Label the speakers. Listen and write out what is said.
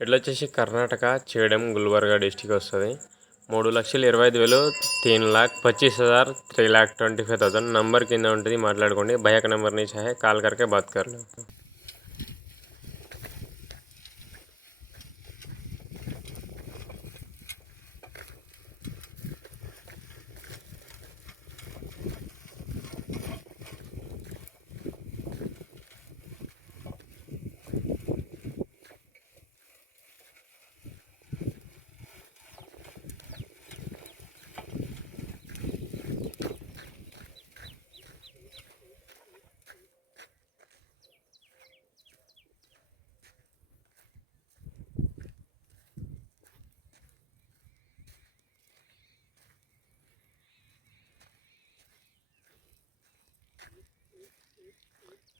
Speaker 1: ఇట్లా వచ్చేసి కర్ణాటక చేయడం గుల్బర్గా డిస్టిక్ వస్తుంది. మూడు లక్షల ఇరవై ఐదు వేలు తీన్ లాక్ పచ్చీస్ హజార్ three lakh twenty five thousand. Number కింద ఉంటుంది మాట్లాడుకోండి. భయక్ నెంబర్ నుంచి కాల్ కరకే
Speaker 2: బాత్ కర్లో.